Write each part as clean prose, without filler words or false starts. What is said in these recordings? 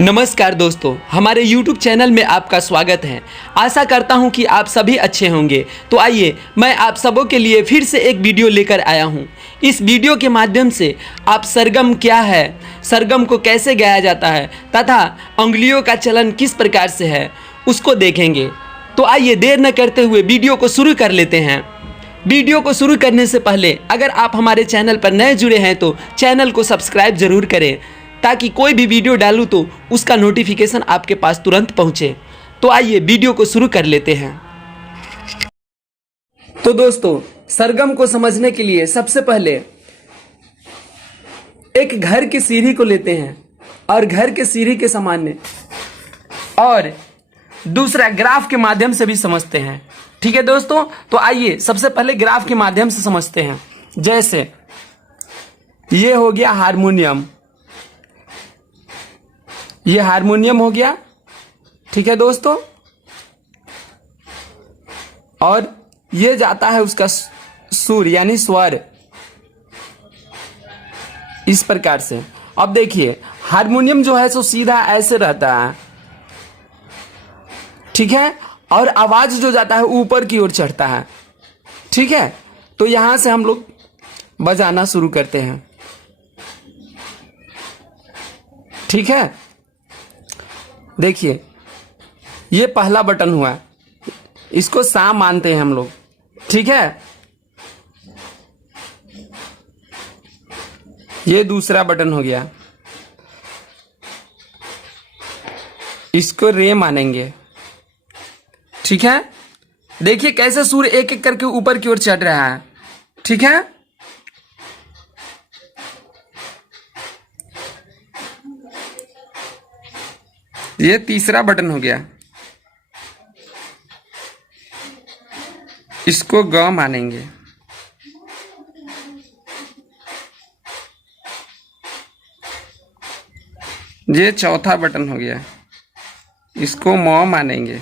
नमस्कार दोस्तों, हमारे YouTube चैनल में आपका स्वागत है। आशा करता हूं कि आप सभी अच्छे होंगे। तो आइए मैं आप सबों के लिए फिर से एक वीडियो लेकर आया हूं। इस वीडियो के माध्यम से आप सरगम क्या है, सरगम को कैसे गाया जाता है तथा अंगुलियों का चलन किस प्रकार से है उसको देखेंगे। तो आइए देर न करते हुए वीडियो को शुरू कर लेते हैं। वीडियो को शुरू करने से पहले अगर आप हमारे चैनल पर नए जुड़े हैं तो चैनल को सब्सक्राइब ज़रूर करें ताकि कोई भी वीडियो डालूं तो उसका नोटिफिकेशन आपके पास तुरंत पहुंचे। तो आइए वीडियो को शुरू कर लेते हैं। तो दोस्तों, सरगम को समझने के लिए सबसे पहले एक घर की सीढ़ी को लेते हैं और घर के सीढ़ी के सामान्य और दूसरा ग्राफ के माध्यम से भी समझते हैं। ठीक है दोस्तों, तो आइए सबसे पहले ग्राफ के माध्यम से समझते हैं। जैसे ये हो गया हारमोनियम, ये हारमोनियम हो गया। ठीक है दोस्तों, और ये जाता है उसका सुर यानी स्वर इस प्रकार से। अब देखिए हारमोनियम जो है सो सीधा ऐसे रहता है, ठीक है, और आवाज जो जाता है ऊपर की ओर चढ़ता है। ठीक है, तो यहां से हम लोग बजाना शुरू करते हैं। ठीक है, देखिए ये पहला बटन हुआ, इसको सा मानते हैं हम लोग। ठीक है, ये दूसरा बटन हो गया, इसको रे मानेंगे। ठीक है, देखिए कैसे सूर्य एक एक करके ऊपर की ओर चढ़ रहा है। ठीक है, ये तीसरा बटन हो गया, इसको ग मानेंगे। ये चौथा बटन हो गया, इसको म मानेंगे।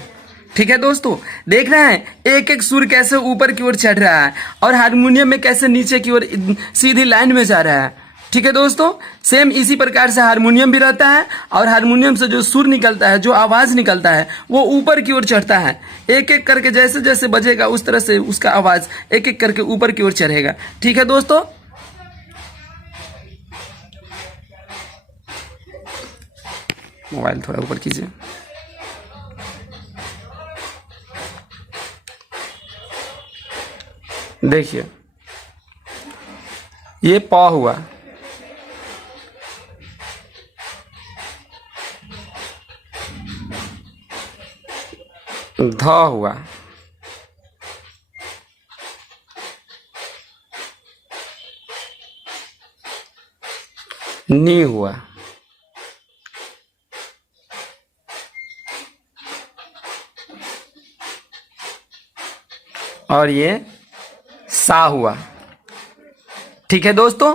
ठीक है दोस्तों, देख रहे हैं एक एक सुर कैसे ऊपर की ओर चढ़ रहा है और हारमोनियम में कैसे नीचे की ओर सीधी लाइन में जा रहा है। ठीक है दोस्तों, सेम इसी प्रकार से हारमोनियम भी रहता है और हारमोनियम से जो सुर निकलता है, जो आवाज निकलता है वो ऊपर की ओर चढ़ता है। एक एक करके जैसे जैसे बजेगा उस तरह से उसका आवाज एक एक करके ऊपर की ओर चढ़ेगा। ठीक है दोस्तों, मोबाइल थोड़ा ऊपर कीजिए। देखिए ये प हुआ, ध हुआ, नी हुआ, और ये सा हुआ। ठीक है दोस्तों,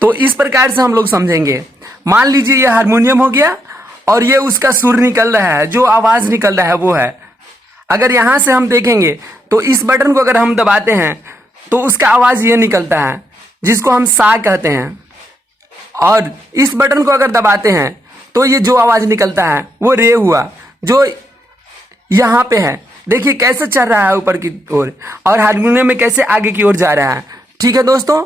तो इस प्रकार से हम लोग समझेंगे। मान लीजिए ये हारमोनियम हो गया और ये उसका सुर निकल रहा है, जो आवाज निकल रहा है वो है। अगर यहां से हम देखेंगे तो इस बटन को अगर हम दबाते हैं तो उसका आवाज ये निकलता है जिसको हम सा कहते हैं, और इस बटन को अगर दबाते हैं तो ये जो आवाज निकलता है वो रे हुआ, जो यहाँ पे है। देखिए कैसे चल रहा है ऊपर की ओर और हारमोनियम में कैसे आगे की ओर जा रहा है। ठीक है दोस्तों,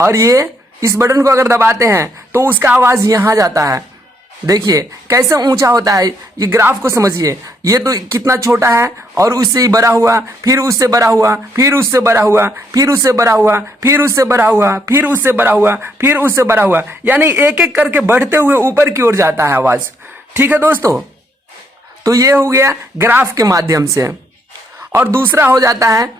और ये इस बटन को अगर दबाते हैं तो उसका आवाज यहाँ जाता है। देखिए कैसे ऊंचा होता है। ये ग्राफ को समझिए, ये तो कितना छोटा है और उससे ही बड़ा हुआ, फिर उससे बड़ा हुआ, फिर उससे बड़ा हुआ, फिर उससे बड़ा हुआ, फिर उससे बड़ा हुआ, फिर उससे बड़ा हुआ, फिर उससे बड़ा हुआ, यानी एक एक करके बढ़ते हुए ऊपर की ओर जाता है आवाज। ठीक है दोस्तों, तो ये हो गया ग्राफ के माध्यम से। और दूसरा हो जाता है,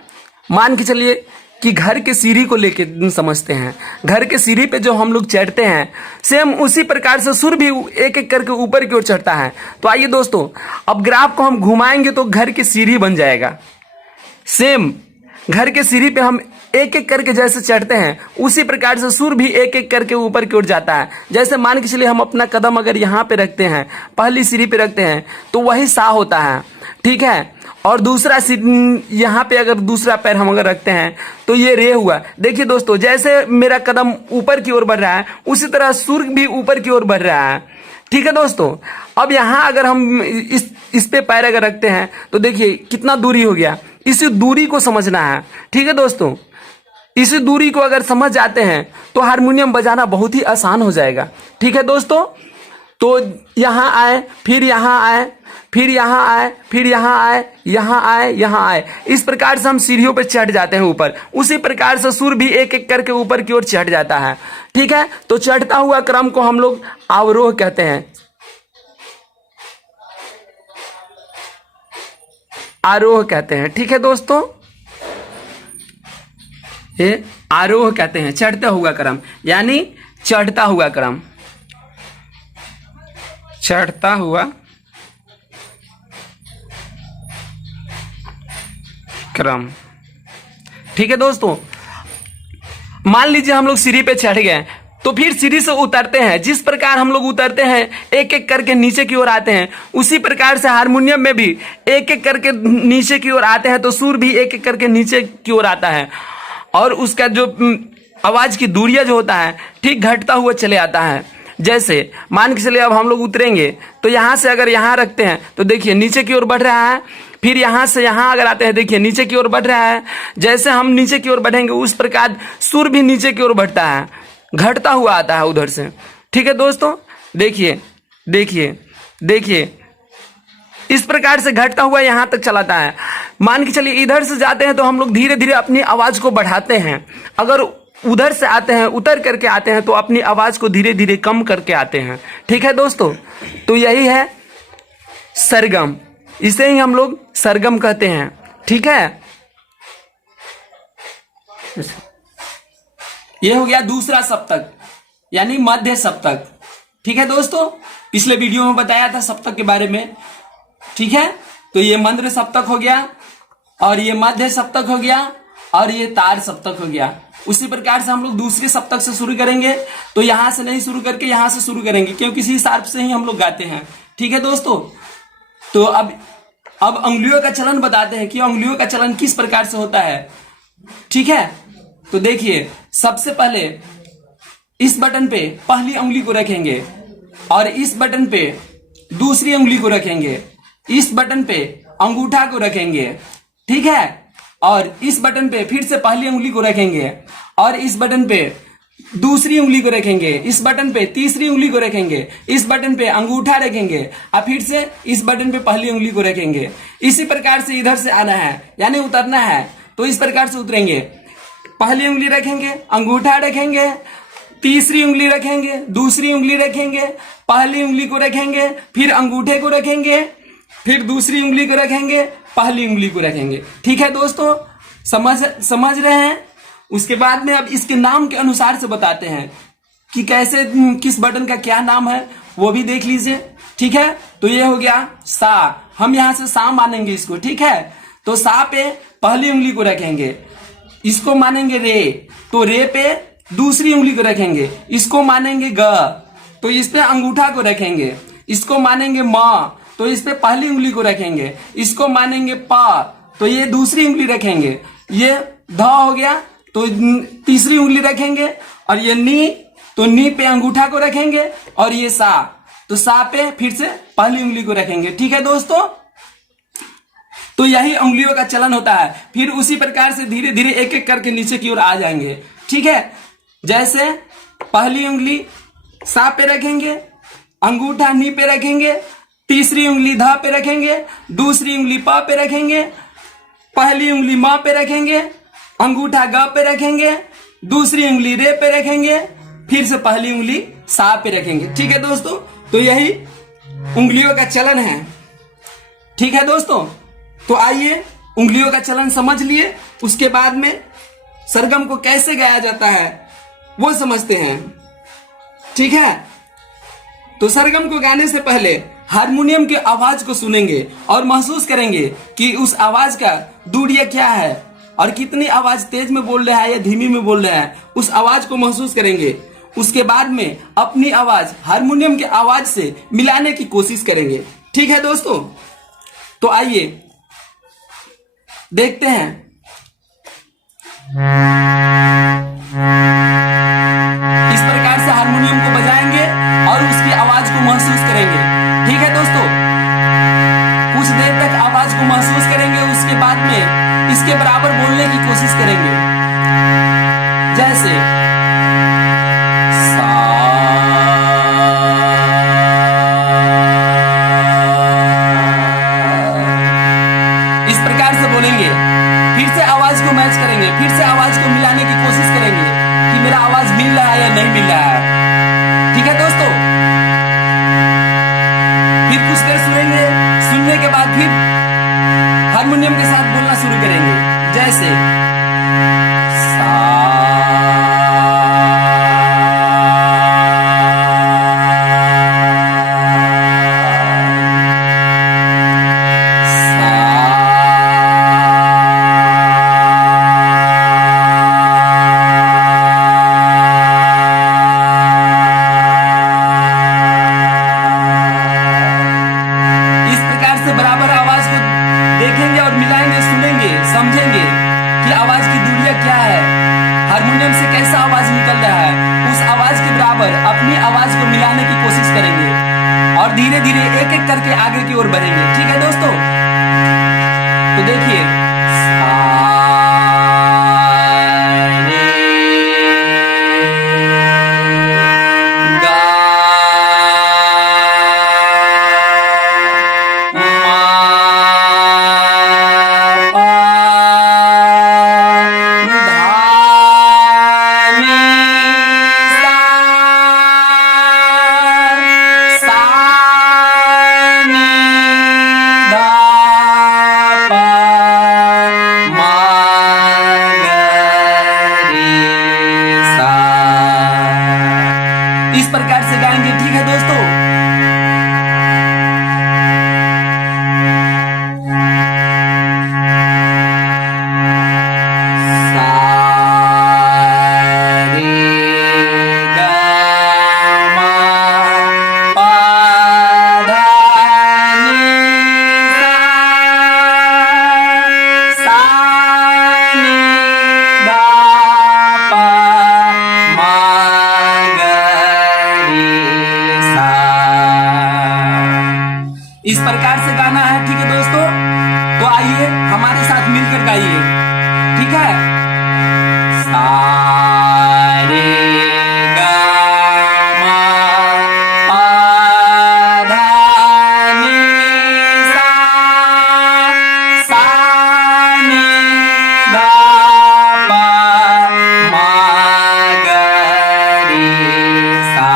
मान के चलिए कि घर के सीढ़ी को लेके समझते हैं। घर के सीढ़ी पे जो हम लोग चढ़ते हैं सेम उसी प्रकार से सुर भी एक एक करके ऊपर की ओर चढ़ता है। तो आइए दोस्तों, अब ग्राफ को हम घुमाएंगे तो घर की सीढ़ी बन जाएगा। सेम घर के सीढ़ी पे हम एक एक करके जैसे चढ़ते हैं उसी प्रकार से सुर भी एक एक करके ऊपर की ओर जाता है। जैसे मान के चलिए हम अपना कदम अगर यहाँ पे रखते हैं, पहली सीढ़ी पे रखते हैं तो वही सा होता है। ठीक है, और दूसरा यहाँ पे अगर दूसरा पैर हम अगर रखते हैं तो ये रे हुआ। देखिए दोस्तों, जैसे मेरा कदम ऊपर की ओर बढ़ रहा है उसी तरह सुर भी ऊपर की ओर बढ़ रहा है। ठीक है दोस्तों। अब यहाँ अगर हम इस पे पैर अगर रखते हैं तो देखिए कितना दूरी हो गया, इसी दूरी को समझना है। ठीक है दोस्तों, इसी दूरी को अगर समझ जाते हैं तो हारमोनियम बजाना बहुत ही आसान हो जाएगा। ठीक है दोस्तों, तो यहाँ आए, फिर यहाँ आए, फिर यहाँ आए, फिर यहाँ आए, यहाँ आए, यहाँ आए, इस प्रकार से हम सीढ़ियों पर चढ़ जाते हैं ऊपर। उसी प्रकार से सुर भी एक एक करके ऊपर की ओर चढ़ जाता है। ठीक है, तो चढ़ता हुआ क्रम को हम लोग आरोह कहते हैं, आरोह कहते हैं। ठीक है दोस्तों, ये आरोह कहते हैं, चढ़ता हुआ क्रम, यानी चढ़ता हुआ क्रम, चढ़ता हुआ क्रम। ठीक है दोस्तों, मान लीजिए हम लोग सीढ़ी पे चढ़ गए, तो फिर सीढ़ी से उतरते हैं। जिस प्रकार हम लोग उतरते हैं, एक एक करके नीचे की ओर आते हैं, उसी प्रकार से हारमोनियम में भी एक एक करके नीचे की ओर आते हैं, तो सुर भी एक एक करके नीचे की ओर आता है, और उसका जो आवाज की दूरिया जो होता है ठीक घटता हुआ चले आता है। जैसे मान के चलिए अब हम लोग उतरेंगे, तो यहाँ से अगर यहाँ रखते हैं तो देखिए नीचे की ओर बढ़ रहा है, फिर यहाँ से यहाँ अगर आते हैं देखिए नीचे की ओर बढ़ रहा है। जैसे हम नीचे की ओर बढ़ेंगे उस प्रकार सुर भी नीचे की ओर बढ़ता है, घटता हुआ आता है उधर से। ठीक है दोस्तों, देखिए देखिए देखिए, इस प्रकार से घटता हुआ यहाँ तक चलाता है। मान के चलिए इधर से जाते हैं तो हम लोग धीरे धीरे अपनी आवाज को बढ़ाते हैं, अगर उधर से आते हैं, उतर करके आते हैं, तो अपनी आवाज को धीरे धीरे कम करके आते हैं। ठीक है दोस्तों, तो यही है सरगम, इसे ही हम लोग सरगम कहते हैं। ठीक है, ये हो गया दूसरा सप्तक, यानी मध्य सप्तक। ठीक है दोस्तों, पिछले वीडियो में बताया था सप्तक के बारे में। ठीक है, तो ये मंद्र सप्तक हो गया, और ये मध्य सप्तक हो गया, और ये तार सप्तक हो गया। उसी प्रकार से हम लोग दूसरे सप्तक से शुरू करेंगे, तो यहां से नहीं शुरू करके यहां से शुरू करेंगे, क्योंकि इसी हिसाब से ही हम लोग गाते हैं। ठीक है दोस्तों, तो अब अंगुलियों का चलन बताते हैं कि अंगुलियों का चलन किस प्रकार से होता है। ठीक है, तो देखिए सबसे पहले इस बटन पे पहली उंगली को रखेंगे, और इस बटन पे दूसरी उंगली को रखेंगे, इस बटन पे अंगूठा को रखेंगे। ठीक है, और इस बटन पे फिर से पहली उंगली को रखेंगे, और इस बटन पे दूसरी उंगली को रखेंगे, इस बटन पे तीसरी उंगली को रखेंगे, इस बटन पे अंगूठा रखेंगे, और फिर से इस बटन पे पहली उंगली को रखेंगे। इसी प्रकार से इधर से आना है, यानी उतरना है, तो इस प्रकार से उतरेंगे। पहली उंगली रखेंगे, अंगूठा रखेंगे, तीसरी उंगली रखेंगे, दूसरी उंगली रखेंगे, पहली उंगली को रखेंगे, फिर अंगूठे को रखेंगे, फिर दूसरी उंगली को रखेंगे, पहली उंगली को रखेंगे। ठीक है दोस्तों, समझ रहे हैं। उसके बाद में अब इसके नाम के अनुसार से बताते हैं कि कैसे, किस बटन का क्या नाम है, वो भी देख लीजिए। ठीक है, तो ये हो गया सा, हम यहां से सा मानेंगे इसको। ठीक है, तो सा पे पहली उंगली को रखेंगे, इसको मानेंगे रे, तो रे पे दूसरी उंगली को रखेंगे, इसको मानेंगे ग, तो इस पे अंगूठा को रखेंगे, इसको मानेंगे म, तो इस पे पहली उंगली को रखेंगे, इसको मानेंगे प, तो ये दूसरी उंगली रखेंगे, ये ध हो गया तो तीसरी उंगली रखेंगे, और ये नी, तो नी पे अंगूठा को रखेंगे, और ये सा, तो सा पे फिर से पहली उंगली को रखेंगे। ठीक है दोस्तों, तो यही उंगलियों का चलन होता है। फिर उसी प्रकार से धीरे धीरे एक एक करके नीचे की ओर आ जाएंगे। ठीक है, जैसे पहली उंगली सा पे रखेंगे, अंगूठा नी पे रखेंगे, तीसरी उंगली ध पे रखेंगे, दूसरी उंगली प पे रखेंगे, पहली उंगली म पे रखेंगे, अंगूठा ग पे रखेंगे, दूसरी उंगली रे पे रखेंगे, फिर से पहली उंगली सा पे रखेंगे। ठीक है दोस्तों, तो यही उंगलियों का चलन है। ठीक है दोस्तों, तो आइए उंगलियों का चलन समझ लिए, उसके बाद में सरगम को कैसे गाया जाता है वो समझते हैं। ठीक है, तो सरगम को गाने से पहले हारमोनियम की आवाज को सुनेंगे और महसूस करेंगे कि उस आवाज का दूरिया क्या है, और कितनी आवाज तेज में बोल रहा है या धीमी में बोल रहा है, उस आवाज को महसूस करेंगे। उसके बाद में अपनी आवाज हारमोनियम की आवाज से मिलाने की कोशिश करेंगे। ठीक है दोस्तों, तो आइए देखते हैं। इस प्रकार से हारमोनियम को बजाएंगे और उसकी आवाज को महसूस दोस्तों? कुछ देर तक आवाज को महसूस करेंगे, उसके बाद में इसके बराबर बोलने की कोशिश करेंगे। जैसे सा, इस प्रकार से बोलेंगे। फिर से आवाज को मैच करेंगे, फिर से आवाज को मिलाने की कोशिश करेंगे कि मेरा आवाज मिल रहा है या नहीं मिल रहा है। ठीक है दोस्तों? फिर कुछ देर सुनेंगे, सुनने के बाद फिर हारमोनियम के साथ बोलना शुरू करेंगे। जैसे बराबर आवाज को देखेंगे और मिलाएंगे, सुनेंगे, समझेंगे कि आवाज की दूरियां क्या है, हारमोनियम से कैसा आवाज निकल रहा है। उस आवाज के बराबर अपनी आवाज को मिलाने की कोशिश करेंगे और धीरे धीरे एक एक करके आगे की ओर बढ़ेंगे। ठीक है दोस्तों? तो देखिए, इस प्रकार से गाएंगे। ठीक है दोस्तों? इस प्रकार से गाना है। ठीक है दोस्तों? तो आइए हमारे साथ मिलकर गाइए। ठीक है? सा रे गा मा पा धा नी सा, सा नी धा पा मा गा रे सा।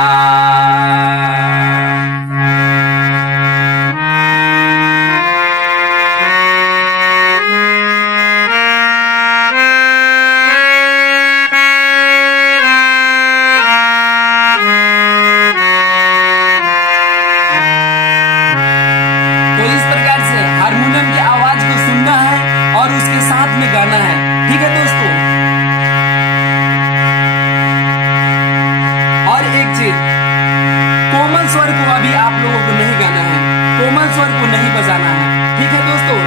हारमोनियम की आवाज को सुनना है और उसके साथ में गाना है। ठीक है दोस्तों? और एक चीज, कोमल स्वर को अभी आप लोगों को नहीं गाना है, कोमल स्वर को नहीं बजाना है। ठीक है दोस्तों?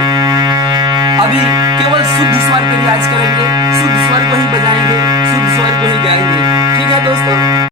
अभी केवल शुद्ध स्वर पर रियाज करेंगे, शुद्ध स्वर को ही बजाएंगे, शुद्ध स्वर को ही गाएंगे। ठीक है दोस्तों?